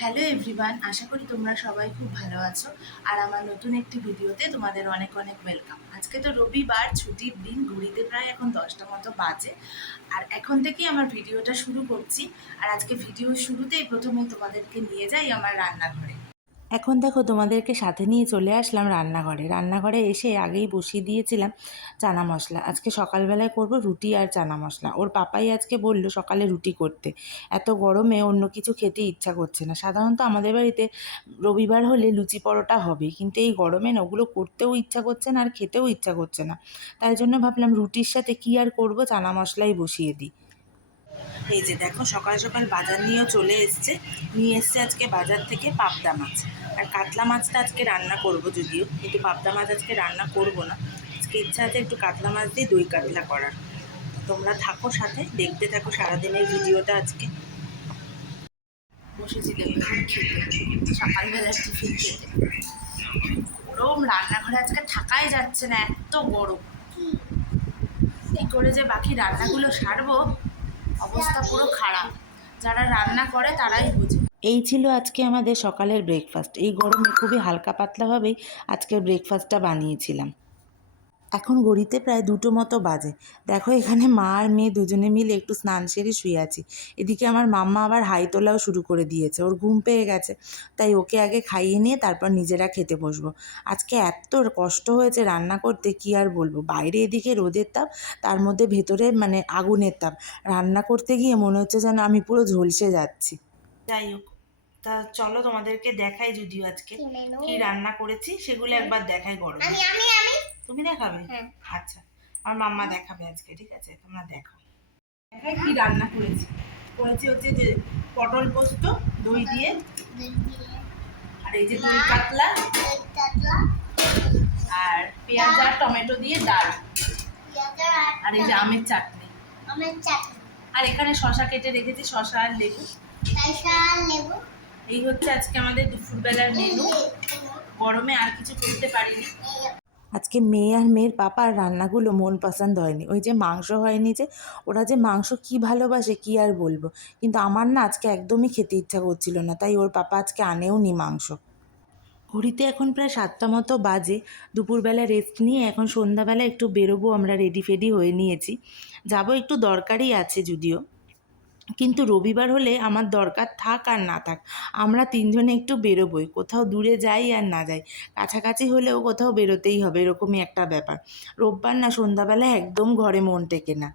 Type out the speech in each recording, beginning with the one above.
Hello everyone, আশা করি তোমরা সবাই খুব ভালো আছো। আর আমার নতুন একটি ভিডিওতে তোমাদের অনেক অনেক ওয়েলকাম। আজকে তো রবিবার, ছুটির দিন, ঘড়িতে প্রায় এখন 10টা মতো বাজে। আর এখন থেকেই আমার ভিডিওটা শুরু করছি। আর আজকে ভিডিও শুরুতেই প্রথমেই তোমাদেরকে নিয়ে যাই আমার রান্নাঘরে। এখন দেখো তোমাদেরকে সাথে নিয়ে চলে আসলাম রান্নাঘরে। রান্নাঘরে এসে আগেই বসিয়ে দিয়েছিলাম চানা মশলা। আজকে সকালবেলায় করব রুটি আর চানা মশলা। ওর পাপাই আজকে বলল সকালে রুটি করতে। এত গরমে অন্য কিছু খেতে ইচ্ছা করছে না। সাধারণত আমাদের বাড়িতে রবিবার হলে লুচি পরোটা হবে, কিন্তু এই গরমে না ওগুলো করতেও ইচ্ছা করছে না আর খেতেও ইচ্ছা করছে না। তাই জন্য ভাবলাম রুটির সাথে কী আর করব, চানা মশলাই বসিয়ে দিই। এই যে দেখো সকাল সকাল বাজার নিয়েও চলে এসছে। নিয়ে এসছে আজকে বাজার থেকে পাবদা মাছ। আর কাতলা মাছটা আজকে রান্না করব যদিও, কিন্তু পাবদা মাছ আজকে রান্না করব না। আজকে ইচ্ছা আছে একটু কাতলা মাছ দিয়ে দই কাতলা করার। তোমরা থাকো সাথে, দেখতে থাকো সারাদিনের ভিডিওটা। আজকে বসেছিলাম খেতে, সকালবেলার টিফিন খেতে। গরম, রান্নাঘরে আজকে থাকাই যাচ্ছে না, এত গরম। কী করে যে বাকি রান্নাগুলো সারবো, অবস্থা পুরো খারাপ। যারা রান্না করে তারাই বোঝে। এই ছিল আজকে আমাদের সকালের ব্রেকফাস্ট। এই গরমে খুবই হালকা পাতলাভাবেই আজকের ব্রেকফাস্টটা বানিয়েছিলাম। এখন ঘড়িতে প্রায় 2টো মতো বাজে। দেখো এখানে মা আর মেয়ে দুজনে মিলে একটু স্নান সেরে শুয়ে আছি। এদিকে আমার মাম্মা আবার হাই তোলাও শুরু করে দিয়েছে। ওর ঘুম পেয়ে গেছে, তাই ওকে আগে খাইয়ে নিয়ে তারপর নিজেরা খেতে বসবো। আজকে এত কষ্ট হয়েছে রান্না করতে, কি আর বলবো। বাইরে এদিকে রোদের তাপ, তার মধ্যে ভেতরে মানে আগুনের তাপ। রান্না করতে গিয়ে মনে হচ্ছে যেন আমি পুরো ঝলসে যাচ্ছি। যাই হোক, তা চলো তোমাদেরকে দেখাই যদিও আজকে কি রান্না করেছি সেগুলো একবার দেখাই। গরম তুমি দেখাবে? আচ্ছা, আমার মাম্মা দেখাবে আজকে, ঠিক আছে? তোমরা দেখো দেখাই কি রান্না করেছি। করেছি হচ্ছে যে পটল পোস্ত দই দিয়ে, আর এই যে দই কাতলা, আর পেঁয়াজ আর টমেটো দিয়ে ডাল, আর এই যে আমের চাটনি, আর এখানে শশা কেটে রেখেছি, শশা আর লেবু। এই হচ্ছে আজকে আমাদের দুপুরবেলার মেনু। গরমে আর কিছু করতে পারিনি। আজকে মেয়ে আর মেয়ের পাপার রান্নাগুলো মন পছন্দ হয়নি। ওই যে মাংস হয়নি, যে ওরা যে মাংস কি ভালোবাসে কি আর বলবো, কিন্তু আমার না আজকে একদমই খেতে ইচ্ছা করছিল না, তাই ওর পাপা আজকে আনেও নি মাংস। ঘড়িতে এখন প্রায় 7টা মতো বাজে। দুপুরবেলা রেস্ট নিয়ে এখন সন্ধ্যাবেলা একটু বেরোবো, আমরা রেডি ফেডি হয়ে নিয়েছি। যাব একটু দরকারই আছে যদিও, কিন্তু রবিবার হলে আমার দরকার থাক আর না থাক আমরা তিনজনে একটু বেরোবই। কোথাও দূরে যাই আর না যাই, কাছাকাছি হলেও কোথাও বেরোতেই হবে, এরকমই একটা ব্যাপার। রোববার না সন্ধ্যাবেলা একদম ঘরে মন টেকে না।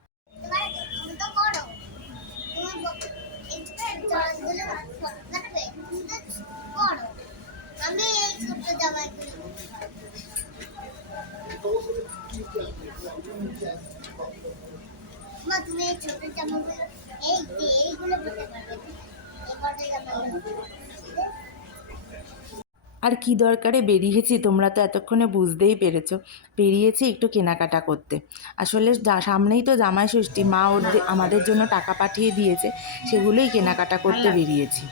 তুমি এই ছোট জামাগুলো এইগুলো বলতে পারবে, এই বড় জামাগুলো। আর কি দরকারে বেরিয়েছি তোমরা তো এতক্ষণে বুঝতেই পেরেছো। বেরিয়েছি একটু কেনাকাটা করতে। আসলে সামনেই তো জামাই ষষ্ঠী, মা আমাদের জন্য টাকা পাঠিয়ে দিয়েছে, সেগুলোই কেনাকাটা করতে বেরিয়েছি।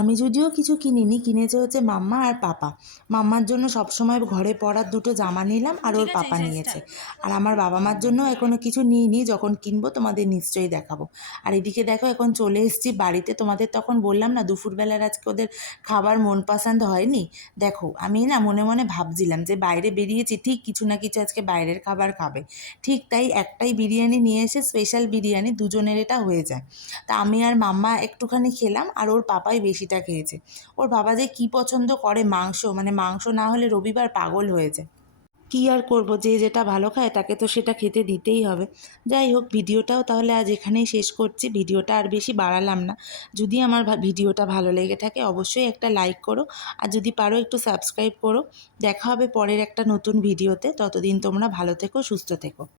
আমি যদিও কিছু কিনিনি, কিনেছে হচ্ছে মাম্মা আর পাপা। মাম্মার জন্য সবসময় ঘরে পরার 2টো জামা নিলাম, আর ওর পাপা নিয়েছে। আর আমার বাবা মার জন্য এখনও কিছু নিইনি, যখন কিনবো তোমাদের নিশ্চয়ই দেখাবো। আর এদিকে দেখো এখন চলে এসেছি বাড়িতে। তোমাদের তখন বললাম না দুপুরবেলার আজকে ওদের খাবার মন পছন্দ হয়নি। দেখো আমি না মনে মনে ভাবছিলাম যে বাইরে বেরিয়েছি ঠিক, কিছু না কিছু আজকে বাইরের খাবার খাবে। ঠিক তাই একটাই বিরিয়ানি নিয়ে এসে, স্পেশাল বিরিয়ানি, দুজনের এটা হয়ে যায়। তা আমি আর মাম্মা একটুখানি খেলাম, আর ওর পাপাই বেশিটা খেয়েছে। ওর বাবা যে কী পছন্দ করে মাংস, মানে মাংস না হলে রবিবার পাগল হয়ে যায়। কী আর করব, যে যেটা ভালো খায় তাকে তো সেটা খেতে দিতেই হবে। যাই হোক, ভিডিওটাও তাহলে আজ এখানেই শেষ করছি। ভিডিওটা আর বেশি বাড়ালাম না। যদি আমার ভিডিওটা ভালো লেগে থাকে অবশ্যই একটা লাইক করো, আর যদি পারো একটু সাবস্ক্রাইব করো। দেখা হবে পরের একটা নতুন ভিডিওতে। ততদিন তোমরা ভালো থেকো, সুস্থ থেকো।